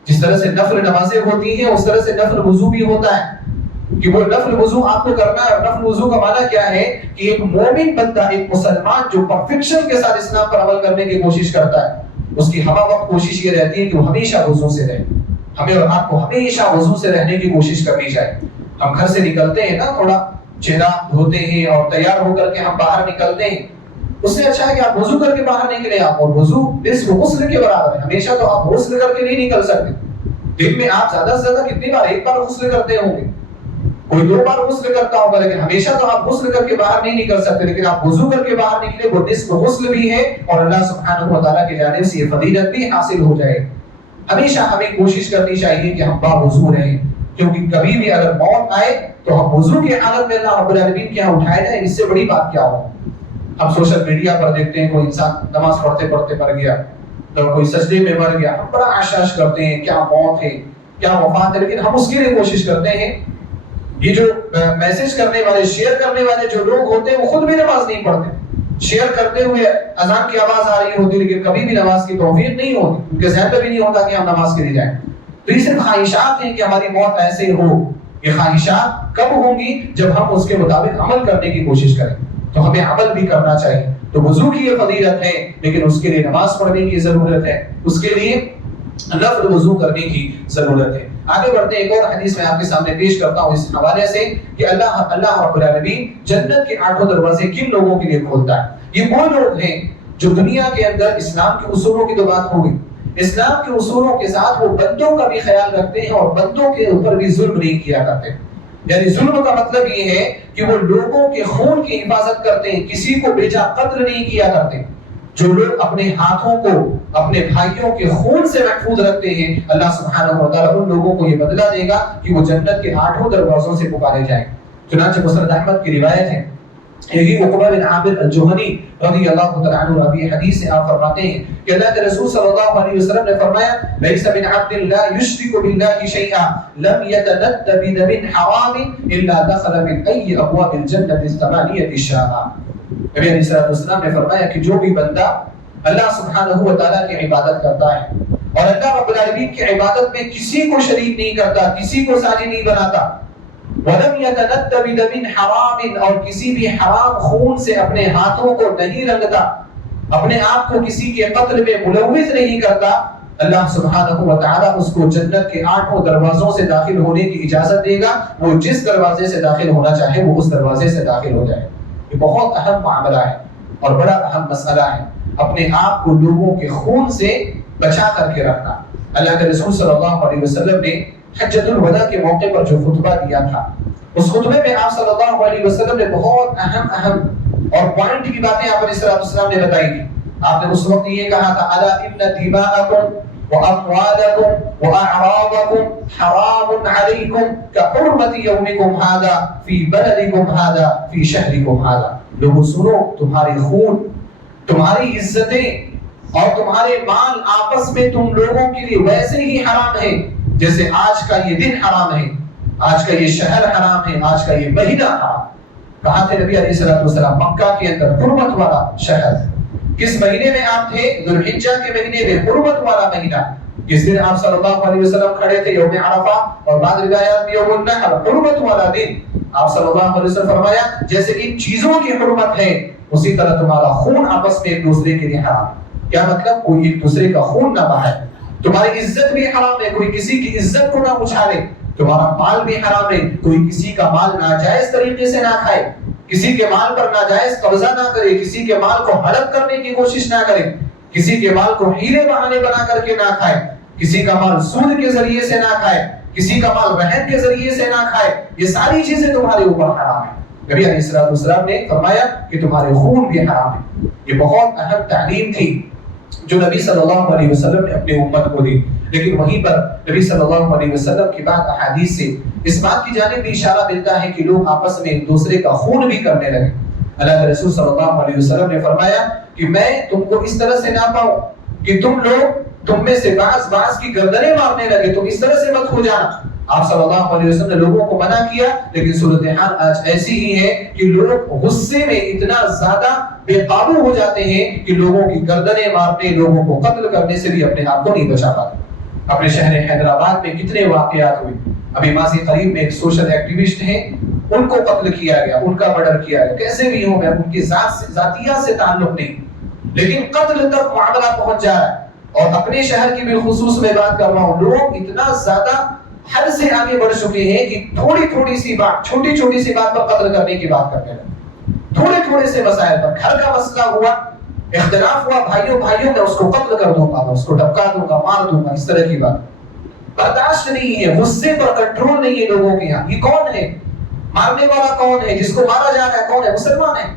جس طرح سے نفل نمازیں ہوتی ہیں اس طرح سے نفل وضو بھی ہوتا ہے کہ وہ نفل وضو آپ کو کرنا ہے اور نفل وضو کا معنی کیا ہے کہ ایک مومن بندہ ایک مسلمان جو پرفیکشن کے ساتھ اسلام پر عمل کرنے کی کوشش کرتا ہے اس کی ہمہ وقت کوشش یہ رہتی ہے کہ وہ ہمیشہ وضو سے رہے ہمیں اور آپ کو ہمیشہ وضو سے رہنے کی کوشش کرنی چاہیے ہم گھر سے نکلتے ہیں نا تھوڑا چہرہ دھوتے ہیں اور تیار ہو کر کے ہم باہر نکلتے ہیں اس سے اچھا ہے کہ آپ وضو کر کے باہر نکلیں آپ اور وضو نصف غسل کے برابر ہے ہمیشہ تو آپ غسل کر کے نہیں نکل سکتے دن میں آپ زیادہ سے زیادہ کتنی بار ایک بار غسل کرتے ہوں گے کوئی 2 بار غسل کرتا ہوگا لیکن ہمیشہ تو آپ غسل کر کے باہر نہیں نکل سکتے لیکن آپ وضو کر کے باہر نکلے وہ نصف غسل بھی ہے اور اللہ سبحانہ و تعالیٰ کی جانب سے یہ فضیلت بھی حاصل ہو جائے ہمیشہ ہمیں کوشش کرنی چاہیے کہ ہم باوضو رہیں کیونکہ کبھی بھی اگر موت آئے تو ہم وضو کی حالت میں اللہ رب العالمین کے یہاں اٹھائے جائیں اس سے بڑی بات کیا ہو ہم سوشل میڈیا پر دیکھتے ہیں کوئی انسان نماز پڑھتے پڑھتے مر گیا تو کوئی سجدے میں مر گیا ہم بڑا آشاش کرتے ہیں کیا موت ہے کیا وفات ہے لیکن ہم اس کے لیے کوشش کرتے ہیں یہ جو میسج کرنے والے شیئر کرنے والے جو لوگ ہوتے ہیں وہ خود بھی نماز نہیں پڑھتے شیئر کرتے ہوئے اذان کی آواز آ رہی ہوتی لیکن کبھی بھی نماز کی توفیق نہیں ہوتی ان کے ذہن میں بھی نہیں ہوتا کہ ہم نماز کے لیے جائیں تو یہ صرف خواہشات ہیں کہ ہماری موت ایسے ہو یہ خواہشات کب ہوں گی جب ہم اس کے مطابق عمل کرنے کی کوشش کریں تو ہمیں عمل بھی کرنا چاہیے تو وضو کی یہ فضیلت ہے لیکن اس کے لیے نماز پڑھنے کی ضرورت ہے اس کے لیے نفل وضو کرنے کی ضرورت ہے آگے بڑھتے ہیں، ایک اور حدیث میں آپ کے سامنے پیش کرتا ہوں اس حوالے سے کہ اللہ رب العالمین جنت کے 8 دروازے کن لوگوں کے لیے کھولتا ہے؟ یہ وہ لوگ ہیں جو دنیا کے اندر اسلام کے اصولوں کی تو بات ہو گئی، اسلام کے اصولوں کے ساتھ وہ بندوں کا بھی خیال رکھتے ہیں اور بندوں کے اوپر بھی ظلم نہیں کیا کرتے۔ یعنی ظلم کا مطلب یہ ہے کہ وہ لوگوں کے خون کی حفاظت کرتے ہیں، کسی کو بیجا قتل نہیں کیا کرتے۔ جو لوگ اپنے ہاتھوں کو اپنے بھائیوں کے خون سے محفوظ رکھتے ہیں، اللہ سبحانہ و تعالیٰ ان لوگوں کو یہ بدلہ دے گا کہ وہ جنت کے 8 دروازوں سے پکارے جائیں۔ چنانچہ مسند احمد کی روایت ہے، یہی عقبہ بن عامر الجہنی رضی اللہ تعالیٰ عنہ راوی حدیث سے آپ فرماتے ہیں کہ اللہ کے رسول صلی اللہ علیہ وسلم نے فرمایا لیس من عبد لا یشرک باللہ شیئا لم یتنت بدم حرام الا دخل من ای ابواب الجنة الثمانیة شاء۔ نبی علیہ السلام نے فرمایا کہ جو بھی بندہ اللہ سبحانہ و تعالیٰ کی عبادت کرتا ہے اور اللہ رب العالمین کی عبادت میں کسی کو شریک نہیں کرتا، کسی کو ساجی نہیں بناتا، وَلَمْ يَتَنَتَّ بِدَمٍ حَرَامٍ اور کسی بھی حرام خون سے اپنے ہاتھوں کو نہیں رنگتا، اپنے آپ کو کسی کے قتل میں ملوث نہیں کرتا، اللہ سبحانہ و تعالیٰ اس کو جنت کے 8 دروازوں سے داخل ہونے کی اجازت دے گا۔ وہ جس دروازے سے داخل ہونا چاہے وہ اس دروازے سے داخل ہو جائے۔ یہ بہت اہم معاملہ ہے اور بڑا اہم مسئلہ ہے، اپنے آپ کو لوگوں کے خون سے بچا کر کے رکھنا۔ اللہ کے رسول صلی اللہ علیہ وسلم نے حجۃ الوداع کے موقع پر جو خطبہ دیا تھا، اس خطبے میں آپ صلی اللہ علیہ وسلم نے بہت اہم اور پوائنٹ کی باتیں آپ علیہ السلام نے بتائی تھی۔ آپ نے اس وقت یہ کہا تھا الا ان دماءکم واموالکم واعراضکم حرام علیکم کحرمۃ یومکم ھذا فی بلدکم ھذا فی شہرکم ھذا۔ لوگوں سنو، تمہارے خون، تمہاری عزتیں اور تمہارے مال آپس میں تم لوگوں کے لیے ویسے ہی حرام ہیں جیسے آج کا یہ دن حرام ہے، آج کا یہ شہر حرام ہے، آج کا یہ مہینہ حرام۔ کہاں تھے نبی علیہ السلام؟ مکہ کے اندر، حرمت والا شہر۔ کس مہینے میں آپ تھے؟ ذو الحجہ کے مہینے میں، حرمت والا مہینہ۔ جس دن آپ صلی اللہ علیہ وسلم کھڑے تھے یوم عرفہ اور بعض روایات میں یوم النحر، حرمت والا دن۔ آپ صلی اللہ علیہ وسلم فرمایا جیسے ان چیزوں کی حرمت ہے اسی طرح تمہارا خون آپس میں ایک دوسرے کے لیے حرام۔ کیا مطلب؟ کوئی ایک دوسرے کا خون نہ بہائے، تمہاری عزت بھی حرام ہے، کوئی کسی کی عزت کو نہ اچھالے، تمہارا مال بھی حرام ہے، کوئی کسی کا مال ناجائز طریقے سے نہ کھائے، کسی کے مال پر ناجائز قبضہ نہ کرے، کسی کے مال کو ہڑپ کرنے کی کوشش نہ کرے، کسی کے مال کو ہیلے بہانے بنا کر کے نہ کھائے، کسی کا مال سود کے ذریعے سے نہ کھائے، کسی کا مال رہن کے ذریعے سے نہ کھائے۔ یہ ساری چیزیں تمہارے اوپر حرام ہیں۔ نبی علیہ السلام نے فرمایا کہ تمہارے خون بھی حرام ہے۔ یہ بہت اہم تعلیم تھی جو نبی صلی اللہ علیہ وسلم نے اپنے امت کو دی، لیکن وہیں پر نبی صلی اللہ علیہ وسلم کی بات احادیث سے اس بات کی جانب بھی اشارہ ملتا ہے کہ لوگ آپس میں ایک دوسرے کا خون بھی کرنے لگے۔ اللہ کے رسول صلی اللہ علیہ وسلم نے فرمایا کہ میں تم کو اس طرح سے نہ پاؤں کہ تم میں سے بعض کی گردنیں مارنے لگے، تم اس طرح سے مت ہو جانا۔ آپ صلی اللہ علیہ وسلم نے لوگوں کو منع کیا، لیکن صورتحال آج ایسی ہی ہے کہ لوگ غصے میں اتنا زیادہ بے قابو ہو جاتے ہیں کہ لوگوں کی گردنیں مارنے، لوگوں کو قتل کرنے سے بھی اپنے آپ کو نہیں بچا پاتے۔ اپنے شہر حیدرآباد میں کتنے واقعات ہوئے، ابھی ماضی قریب میں ایک سوشل ایکٹیوسٹ ہیں، ان کو قتل کیا گیا، ان کا مرڈر کیا گیا، کیسے بھی ہو، میں ان کی ذاتیات سے تعلق نہیں، لیکن قتل تک معاملہ پہنچ جا رہا ہے۔ اور اپنے شہر کی بالخصوص میں بات کر رہا ہوں، لوگ اتنا زیادہ حد سے آگے بڑھ چکے ہیں کہ چھوٹی سی بات پر قتل کرنے کی بات کرتے ہیں، تھوڑے سے مسائل پر، گھر کا مسئلہ ہوا، اختلاف ہوا بھائیوں میں، اس کو قتل کر دوں گا، اس کو ڈبکا دوں گا، مار دوں گا، اس طرح کی بات برداشت نہیں ہے، غصے پر کنٹرول نہیں ہے لوگوں کے یہاں۔ یہ کون ہے مارنے والا؟ کون ہے جس کو مارا جا رہا ہے؟ کون ہے؟ مسلمان ہے،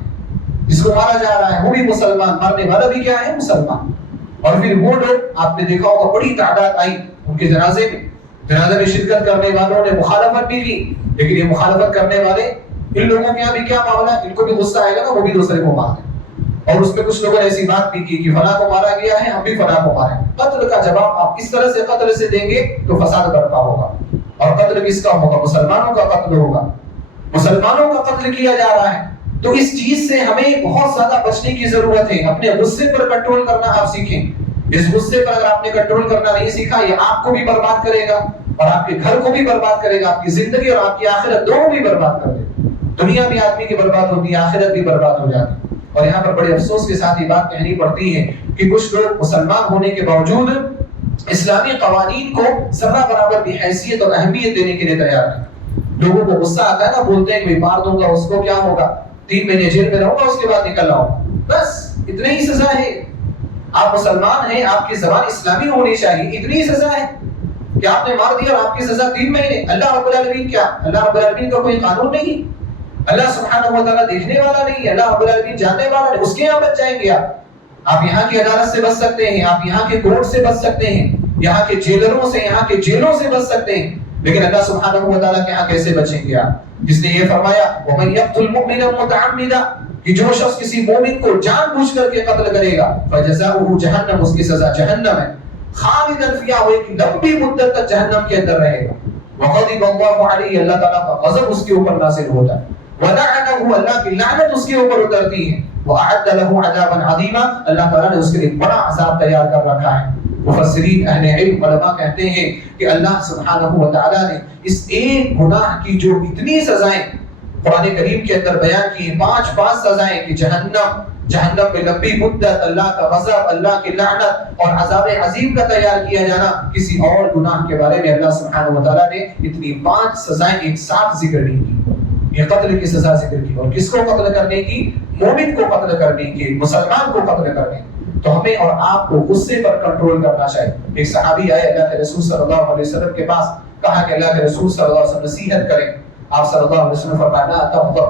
جس کو مارا جا رہا ہے وہ بھی مسلمان، مارنے والا بھی کیا ہے؟ مسلمان۔ اور پھر وہ لوگ آپ نے دیکھا ہوگا بڑی تعداد آئی ان کے جنازے میں شرکت کرنے والوں نے مخالفت بھی کی، لیکن یہ مخالفت کرنے والے ان لوگوں کے یہاں بھی کیا معاملہ ہے؟ ان کو بھی غصہ آئے گا نا، وہ بھی دوسرے کو مار دیں۔ اور اس میں کچھ لوگوں نے ایسی بات بھی کی کہ فلاں کو مارا گیا ہے، ہم بھی فلاں کو ماریں۔ قتل کا جواب آپ اس طرح سے قتل سے دیں گے تو فساد برپا ہوگا، اور قتل کس کا ہوگا؟ مسلمانوں کا قتل ہوگا، مسلمانوں کا قتل کیا جا رہا ہے۔ تو اس چیز سے ہمیں بہت زیادہ بچنے کی ضرورت ہے۔ اپنے غصے پر کنٹرول کرنا آپ سیکھیں۔ اس غصے پر اگر آپ نے کنٹرول کرنا نہیں سیکھا، یہ آپ کو بھی برباد کرے گا اور آپ کے گھر کو بھی برباد کرے گا، آپ کی زندگی اور آپ کی آخرت دونوں بھی برباد کر دے گا۔ دنیا بھی آدمی کی برباد ہوتی ہے، آخرت بھی برباد ہو جاتی ہے۔ اور یہاں پر بڑے افسوس کے ساتھ یہ بات کہنی پڑتی ہے کہ کچھ لوگ مسلمان ہونے کے باوجود اسلامی قوانین کو ذرہ برابر بھی حیثیت اور اہمیت دینے کے لیے تیار ہے. لوگوں کو غصہ آتا ہے نا, بولتے ہیں کہ مار دوں گا اس کو, کیا ہوگا, 3 مہینے جیل میں رہوں گا, اس کے بعد نکل آؤں, بس اتنی ہی سزا ہے. آپ مسلمان ہیں, آپ کی زبان اسلامی ہونی چاہیے, اتنی ہی سزا ہے کہ آپ نے مار دیا اور آپ کی سزا 3 مہینے. اللہ رب العالمین کیا, اللہ رب العالمین کا کوئی قانون نہیں, اللہ سبحانہ و تعالیٰ دیکھنے والا نہیں, اللہ رب العالمین جاننے والا نہیں, اس کے یہاں بچ جائیں گے آپ یہاں کی عدالت سے بچ سکتے ہیں, آپ یہاں کے کورٹ سے بچ سکتے ہیں, یہاں کے جیلروں سے, یہاں کے جیلوں سے بچ سکتے ہیں, لیکن اللہ سبحانہ و تعالیٰ کے یہاں کیسے بچیں گے آپ, جس نے یہ فرمایا وَمَن يَقْتُلْ مُؤْمِنًا مُتَعَمِّدًا, کہ جو شخص کسی مومن کو جان بوجھ کر کے قتل کرے گا فَجَزَاؤُهُ جہنم, اس کی سزا جہنم ہے, خالداً فیہا, وہ ایک لمبی مدت تک جہنم کے اندر رہے گا. وَغَضِبَ اللَّهُ عَلَيْهِ, اللہ تعالیٰ کا غضب اس کے اوپر نازل ہوتا ہے. وَلَعَنَهُ, اللہ کی لعنت اس کے اوپر اترتی ہے. وَأَعَدَّ لَهُ عَذَابًا عَظِيمًا, اللہ تعالیٰ نے اس کے لیے بڑا عذاب تیار کر رکھا ہے. مفسرین اہل علم علماء کہتے ہیں کہ اللہ سبحانہ و تعالیٰ نے اس ایک گناہ کی جو اتنی سزائیں قرآن کریم کے اندر بیان کی ہیں, 5 سزائیں, کہ جہنم میں لمبی مدت, اللہ کا غضب, اللہ کی لعنت اور عذاب عظیم کا تیار کیا جانا, کسی اور گناہ کے بارے میں اللہ سبحانہ و تعالیٰ نے اتنی 5 سزائیں ایک ساتھ ذکر نہیں کی. یہ قتل کی سزا ذکر کی, اور کس کو قتل کرنے کی, مومن کو قتل کرنے کی, مسلمان کو قتل کرنے کی. تو ہمیں اور آپ کو غصے پر کنٹرول کرنا چاہیے. ایک صحابی آئے اللہ کے رسول صلی اللہ علیہ وسلم کے پاس, کہا کہ اللہ کے رسول صلی اللہ علیہ وسلم نصیحت کریں. آپ صلی اللہ علیہ وسلم فرمایا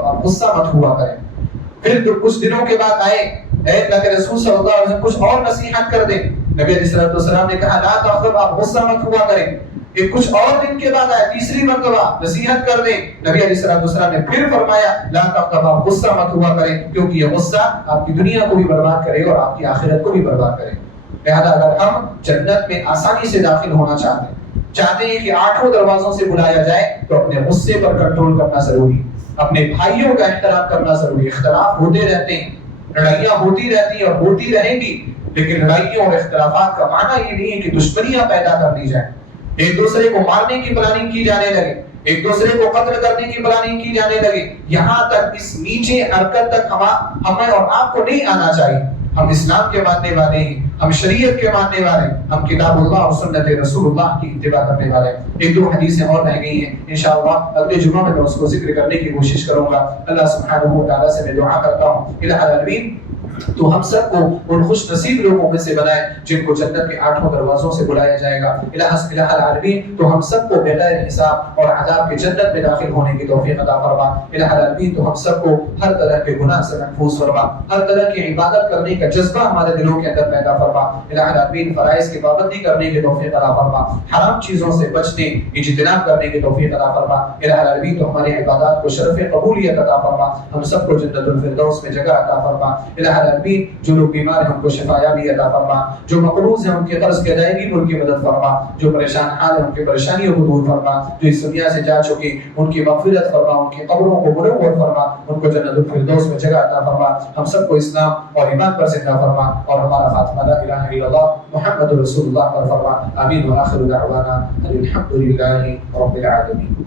آپ غصہ مت ہوا کریں. پھر کچھ دنوں کے بعد آئے, اے اللہ کے رسول صلی اللہ علیہ وسلم کچھ اور نصیحت کر دیں. نبی علیہ السلام نے کہا لا تغضب, آپ غصہ مت ہوا کریں. ایک کچھ اور دن کے بعد آئے, تیسری مرتبہ نصیحت کر دیں. نبی علیہ السلام نے پھر فرمایا لا تغضب, آپ غصہ مت ہوا کریں, کیونکہ یہ غصہ آپ کی دنیا کو بھی برباد کرے گا اور آپ کی آخرت کو بھی برباد کرے گا. لہذا اگر ہم جنت میں آسانی سے داخل ہونا چاہتے ہیں کہ 8 دروازوں سے بلایا جائے, تو اپنے غصے پر کنٹرول کرنا ضروری, اپنے بھائیوں کا احترام کرنا ضروری. اختلاف ہوتے رہتے ہیں, لڑائیاں ہوتی رہتی ہیں اور ہوتی رہیں گی, لیکن لڑائیوں اور اختلافات کا معنی یہ نہیں ہے کہ دشمنیاں پیدا کر دی جائیں, ایک دوسرے کو مارنے کی پلاننگ کی جانے لگے, ایک دوسرے کو قتل کرنے کی پلاننگ کی جانے لگے. یہاں تک اس نیچے حرکت تک ہمیں اور آپ کو نہیں آنا چاہیے. ہم اسلام کے ماننے والے ہیں, ہم شریعت کے ماننے والے ہیں, ہم کتاب اللہ اور سنت رسول اللہ کی اتباع کرنے والے ہیں. 1-2 حدیثیں اور رہ گئی ہیں, انشاءاللہ اگلے جمعہ میں اس کو ذکر کرنے کی کوشش کروں گا. اللہ سبحانہ و تعالیٰ سے میں دعا کرتا ہوں الہ العالمین تو ہم سب کو ان خوش نصیب لوگوں میں سے بنائے جن کو جنت کے 8 دروازوں سے بلایا جائے گا. الہ العالمین تو ہم سب کو بغیر حساب اور عذاب کے جنت میں داخل ہونے کی توفیق عطا فرما. الہ العالمین تو ہم سب کو ہر طرح کے گناہ سے محفوظ فرما, ہر طرح کی عبادت کرنے کا جذبہ ہمارے دلوں کے اندر پیدا فرما. الہ العالمین فرائض کی پابندی کرنے کی توفیق عطا فرما, حرام چیزوں سے بچنے اجتناب کرنے کی توفیق عطا فرما. الہ العالمین تو ہماری عبادات کو شرف قبولیت عطا فرما, ہم سب کو جنت الفردوس میں جگہ عطا فرما. الہ العالمین جو لوگ بیمار ہیں ان کو شفایابی عطا فرما, جو مقروض ہیں ان کے قرض کی ادائیگی میں ان کی مدد فرما, جو پریشان حال ہیں ان کی پریشانیوں کو دور فرما, جو اس دنیا سے جا چکے ان کی مغفرت فرما, ان کی قبروں کو منور فرما, ان کو جنت الفردوس میں جگہ عطا فرما. ہم سب کو اسلام اور ایمان پر زندہ فرما اور ہمارا خاتمہ لا الہ الا اللہ محمد رسول اللہ پر فرما. آمین. وآخر دعوانا الحمد للہ رب العالمین.